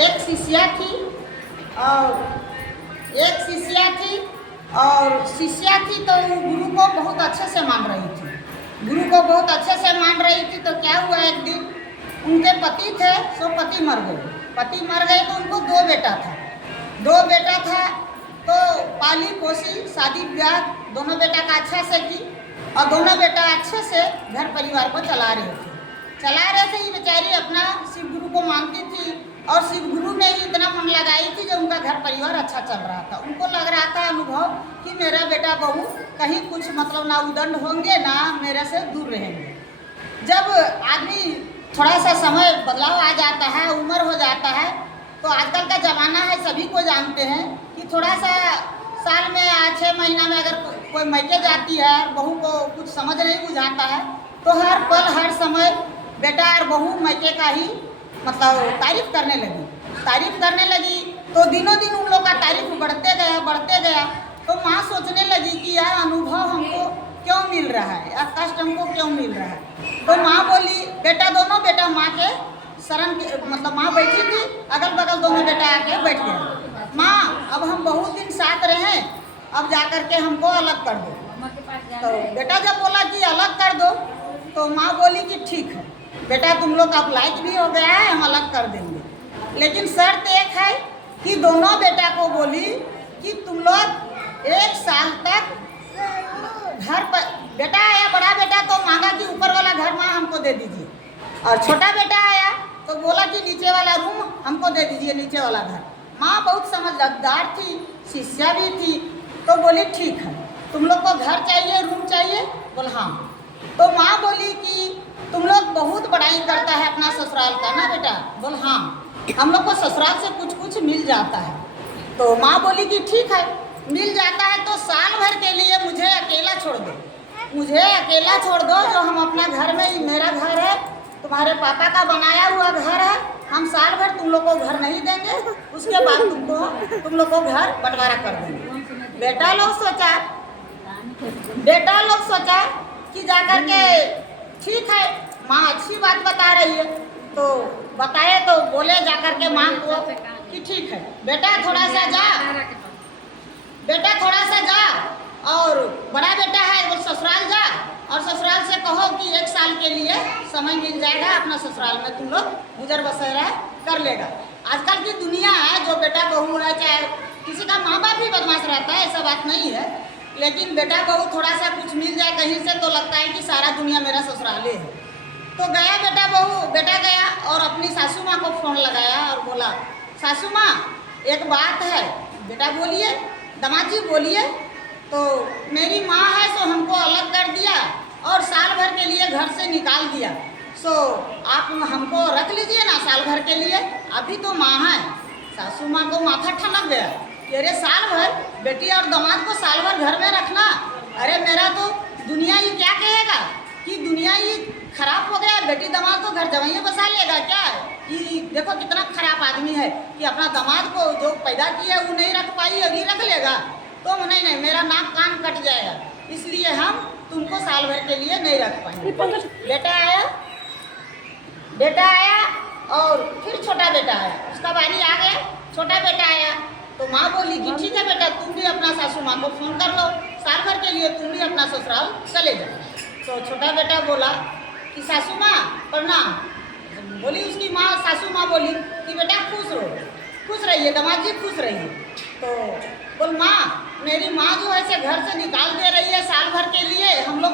एक शिष्या थी और एक शिष्या थी और शिष्या थी तो वो गुरु को बहुत अच्छे से मान रही थी। गुरु को बहुत अच्छे से मान रही थी तो क्या हुआ, एक दिन उनके पति थे, सो पति मर गए। पति मर गए तो उनको दो बेटा था तो पाली पोसी शादी ब्याह दोनों बेटा का अच्छा से की और दोनों बेटा अच्छे से घर परिवार को चला रहे थे। ये बेचारी अपना शिव गुरु को मानती थी और शिव गुरु ने ही इतना मन लगाई थी जो उनका घर परिवार अच्छा चल रहा था। उनको लग रहा था अनुभव कि मेरा बेटा बहू कहीं कुछ मतलब ना उदंड होंगे ना मेरे से दूर रहेंगे। जब आदमी थोड़ा सा समय बदलाव आ जाता है, उम्र हो जाता है, तो आजकल का ज़माना है, सभी को जानते हैं कि थोड़ा सा साल में 6 महीना में अगर कोई मैके जाती है, बहू को कुछ समझ नहीं बुझाता है, तो हर पल हर समय बेटा और बहू मैके का ही मतलब तारीफ करने लगी। तो दिनों दिन उन लोग का तारीफ बढ़ते गया। तो माँ सोचने लगी कि यह अनुभव हमको क्यों मिल रहा है, यह कष्ट हमको क्यों मिल रहा है। तो माँ बोली, दोनों बेटा माँ के शरण मतलब माँ बैठी थी, अगल बगल दोनों बेटा आके बैठ गए। माँ अब हम बहुत दिन साथ रहे, अब जा कर के हमको अलग कर दो। तो बेटा जब बोला कि अलग कर दो तो माँ बोली कि ठीक है बेटा, तुम लोग अब लायक भी हो गया है, हम अलग कर देंगे, लेकिन शर्त एक है कि दोनों बेटा को बोली कि तुम लोग 1 साल तक घर पर, बेटा आया बड़ा बेटा तो मांगा कि ऊपर वाला घर माँ हमको दे दीजिए, और छोटा बेटा आया तो बोला कि नीचे वाला रूम हमको दे दीजिए, नीचे वाला घर। माँ बहुत समझदार थी, शिष्या भी थी, तो बोली ठीक है, तुम लोग को घर चाहिए, रूम चाहिए? बोल हाँ। तो माँ बोली कि तुम लोग बहुत बड़ाई करता है अपना ससुराल का ना बेटा? बोल हाँ, हम लोग को ससुराल से कुछ कुछ मिल जाता है। तो माँ बोली कि ठीक है, मिल जाता है तो साल भर के लिए मुझे अकेला छोड़ दो, जो हम अपना घर में ही, मेरा घर है, तुम्हारे पापा का बनाया हुआ घर है, हम साल भर तुम लोग को घर नहीं देंगे, उसके बाद तुम लोग को घर बंटवारा कर देंगे। बेटा लोग सोचा कि जाकर के ठीक है, माँ अच्छी बात बता रही है, तो बताए तो बोले जाकर के माँ को कि ठीक है बेटा थोड़ा सा जा और बड़ा बेटा है वो ससुराल जा, और ससुराल से कहो कि 1 साल के लिए समय मिल जाएगा, अपना ससुराल में तुम लोग गुजर बसर कर लेगा। आजकल की दुनिया है, जो बेटा बहू है, चाहे किसी का माँ बाप भी बदमाश रहता है, ऐसा बात नहीं है, लेकिन बेटा बहू थोड़ा सा कुछ मिल जाए कहीं से तो लगता है कि सारा दुनिया मेरा ससुराले है। तो गया बेटा गया और अपनी सासू माँ को फ़ोन लगाया और बोला, सासू माँ एक बात है। बेटा बोलिए। दामाद जी बोलिए। तो मेरी माँ है सो हमको अलग कर दिया और साल भर के लिए घर से निकाल दिया, सो आप हमको रख लीजिए ना साल भर के लिए, अभी तो माँ है। सासू माँ को माथा ठनक गया कि अरे साल भर बेटी और दामाद को साल भर घर में रखना, अरे मेरा तो दुनिया ही क्या कहेगा कि दुनिया ही खराब हो गया, बेटी दामाद को घर जवाइयाँ बसा लेगा क्या? कि देखो कितना खराब आदमी है कि अपना दामाद को जो पैदा किया वो नहीं रख पाई, अभी रख लेगा, तो नहीं मेरा नाक कान कट जाएगा, इसलिए हम तुमको साल भर के लिए नहीं रख पाएंगे। बेटा आया और फिर छोटा बेटा आया, उसका बारी आ गया, छोटा बेटा आया तो माँ बोली कि ठीक है बेटा, तुम भी अपना सासू माँ को फ़ोन कर लो, साल भर के लिए तुम भी अपना ससुराल चले जाओ। तो छोटा बेटा बोला कि सासू माँ प्रणाम। बोली उसकी माँ, सासू माँ बोली कि बेटा खुश रहिए, दामाद जी खुश रहिए। तो बोल माँ, मेरी माँ जो है घर से निकाल दे रही है साल भर के लिए हम लोग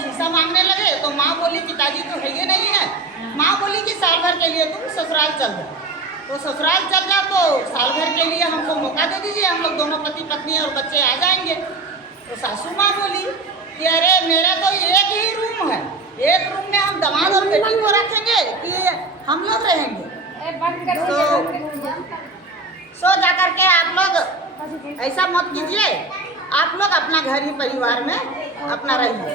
हिस्सा मांगने लगे। तो माँ बोली पिताजी तो है ये नहीं है। माँ बोली कि साल भर के लिए तुम ससुराल चल जाओ। तो ससुराल चल जाओ तो साल भर के लिए हमको मौका दे दीजिए, हम लोग दोनों पति पत्नी और बच्चे आ जाएंगे। तो सासू माँ बोली कि अरे मेरा तो एक ही रूम है, एक रूम में हम दामाद और बेटी को रखेंगे कि हम लोग रहेंगे? सो जा करके आप लोग ऐसा मत कीजिए, आप लोग अपना घर ही परिवार में अपना रहिए।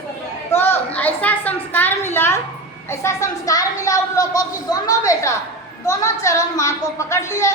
तो ऐसा संस्कार मिला उन लोगों की दोनों चरण माँ को पकड़ लिए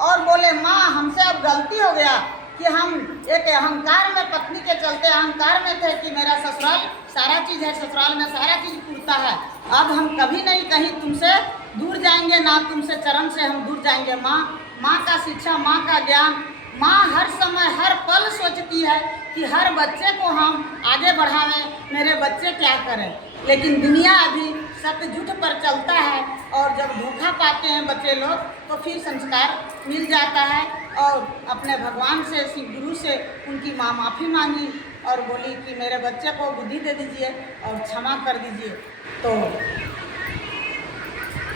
और बोले माँ हमसे अब गलती हो गया कि हम एक अहंकार में, पत्नी के चलते अहंकार में थे कि मेरा ससुराल सारा चीज़ है, ससुराल में सारा चीज़ पूरता है, अब हम कभी नहीं कहीं तुमसे दूर जाएंगे, ना ना तुमसे चरण से हम दूर जाएंगे माँ। माँ का शिक्षा, माँ का ज्ञान, माँ हर समय हर पल सोचती है कि हर बच्चे को हम आगे बढ़ावें, मेरे बच्चे क्या करें। लेकिन दुनिया अभी सत्य झूठ पर चलता है और जब धोखा पाते हैं बच्चे लोग तो फिर संस्कार मिल जाता है। और अपने भगवान से, शिव गुरु से उनकी माँ माफ़ी मांगी और बोली कि मेरे बच्चे को बुद्धि दे दीजिए और क्षमा कर दीजिए। तो